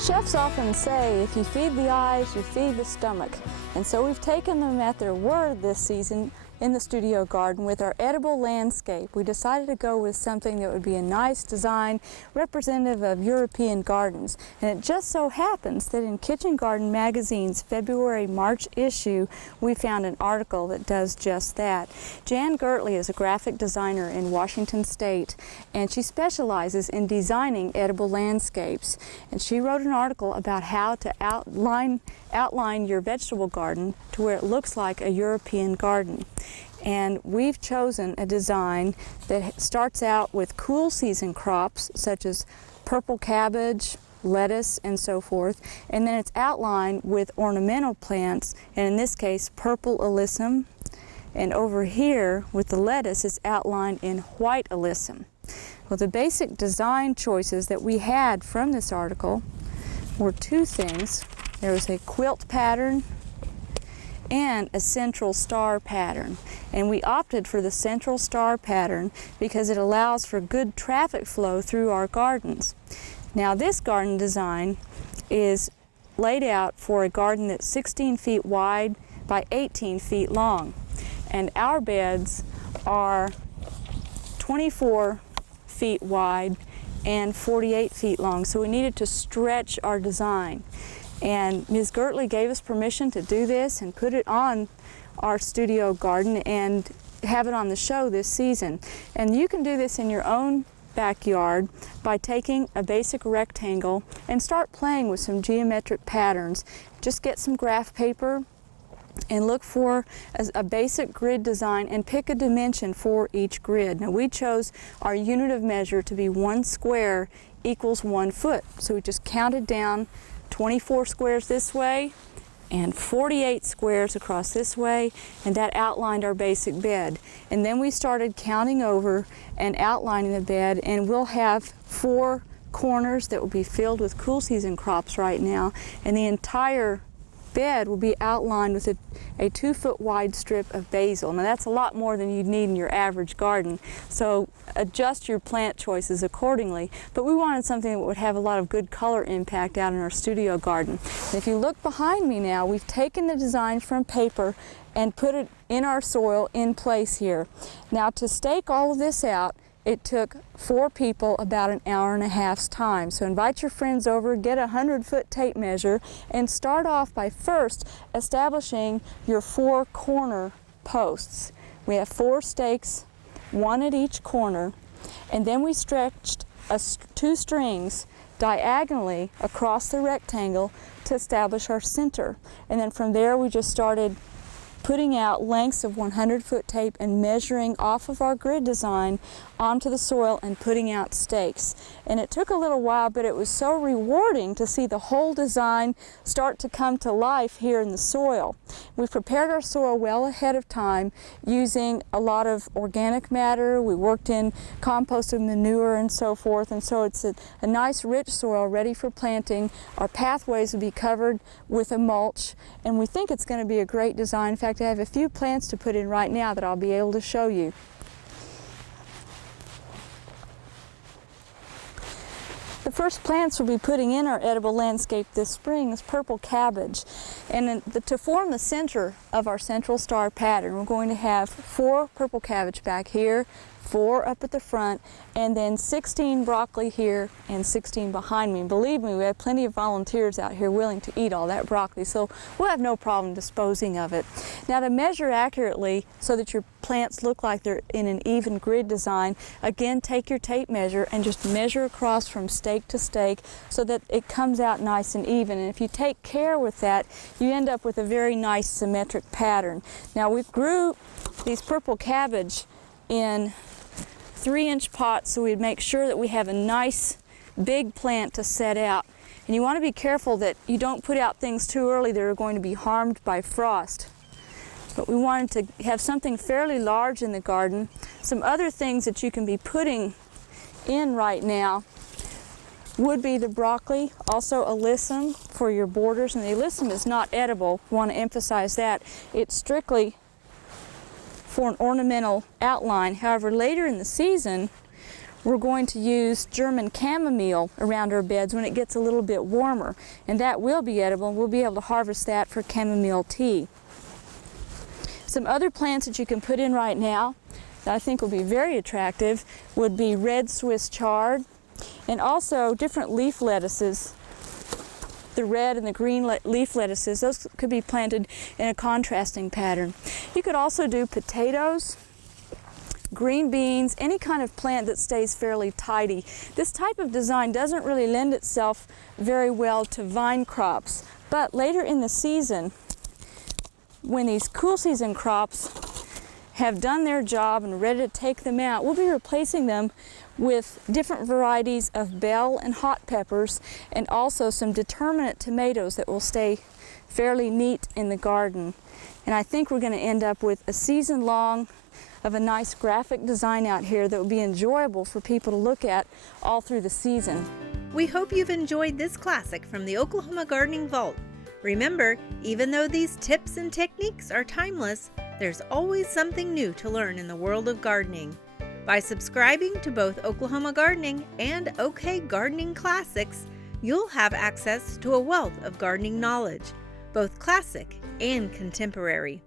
Chefs often say, if you feed the eyes, you feed the stomach. And so we've taken them at their word this season in the studio garden with our edible landscape. We decided to go with something that would be a nice design representative of European gardens. And it just so happens that in Kitchen Garden Magazine's February-March issue, we found an article that does just that. Jan Gertley is a graphic designer in Washington State, and she specializes in designing edible landscapes. And she wrote an article about how to outline your vegetable garden to where it looks like a European garden. And we've chosen a design that starts out with cool season crops such as purple cabbage, lettuce, and so forth, and then it's outlined with ornamental plants, and in this case purple alyssum, and over here with the lettuce it's outlined in white alyssum. Well, the basic design choices that we had from this article were two things. There was a quilt pattern and a central star pattern. And we opted for the central star pattern because it allows for good traffic flow through our gardens. Now this garden design is laid out for a garden that's 16 feet wide by 18 feet long. And our beds are 24 feet wide and 48 feet long. So we needed to stretch our design. And Ms. Gertley gave us permission to do this and put it on our studio garden and have it on the show this season. And you can do this in your own backyard by taking a basic rectangle and start playing with some geometric patterns. Just get some graph paper and look for a basic grid design and pick a dimension for each grid. Now we chose our unit of measure to be 1 square equals 1 foot. So we just counted down 24 squares this way and 48 squares across this way, and that outlined our basic bed. And then we started counting over and outlining the bed, and we'll have 4 corners that will be filled with cool season crops right now, and the entire bed will be outlined with a 2-foot wide strip of basil. Now that's a lot more than you'd need in your average garden, so adjust your plant choices accordingly. But we wanted something that would have a lot of good color impact out in our studio garden. And if you look behind me now, we've taken the design from paper and put it in our soil in place here. Now to stake all of this out, it took 4 people about an hour and a half's time. So invite your friends over, get a 100-foot tape measure, and start off by first establishing your 4 corner posts. We have 4 stakes, 1 at each corner, and then we stretched 2 strings diagonally across the rectangle to establish our center. And then from there we just started putting out lengths of 100-foot tape and measuring off of our grid design onto the soil and putting out stakes. And it took a little while, but it was so rewarding to see the whole design start to come to life here in the soil. We've prepared our soil well ahead of time using a lot of organic matter. We worked in composted manure and so forth, and so it's a nice rich soil ready for planting. Our pathways will be covered with a mulch, and we think it's going to be a great design. In fact, I have a few plants to put in right now that I'll be able to show you. The first plants we'll be putting in our edible landscape this spring is purple cabbage. And to form the center of our central star pattern, we're going to have 4 purple cabbage back here, 4 up at the front, and then 16 broccoli here and 16 behind me. And believe me, we have plenty of volunteers out here willing to eat all that broccoli, so we'll have no problem disposing of it. Now, to measure accurately so that your plants look like they're in an even grid design, again, take your tape measure and just measure across from stake to stake so that it comes out nice and even. And if you take care with that, you end up with a very nice symmetric pattern. Now, we grew these purple cabbage in 3-inch pots, so we'd make sure that we have a nice big plant to set out. And you want to be careful that you don't put out things too early that are going to be harmed by frost. But we wanted to have something fairly large in the garden. Some other things that you can be putting in right now would be the broccoli, also alyssum for your borders. And the alyssum is not edible. I want to emphasize that. It's strictly for an ornamental outline. However, later in the season, we're going to use German chamomile around our beds when it gets a little bit warmer, and that will be edible, and we'll be able to harvest that for chamomile tea. Some other plants that you can put in right now that I think will be very attractive would be red Swiss chard, and also different leaf lettuces. The red and the green leaf lettuces, those could be planted in a contrasting pattern. You could also do potatoes, green beans, any kind of plant that stays fairly tidy. This type of design doesn't really lend itself very well to vine crops, but later in the season, when these cool season crops have done their job and ready to take them out, we'll be replacing them with different varieties of bell and hot peppers, and also some determinate tomatoes that will stay fairly neat in the garden. And I think we're going to end up with a season long of a nice graphic design out here that will be enjoyable for people to look at all through the season. We hope you've enjoyed this classic from the Oklahoma Gardening Vault. Remember, even though these tips and techniques are timeless, there's always something new to learn in the world of gardening. By subscribing to both Oklahoma Gardening and OK Gardening Classics, you'll have access to a wealth of gardening knowledge, both classic and contemporary.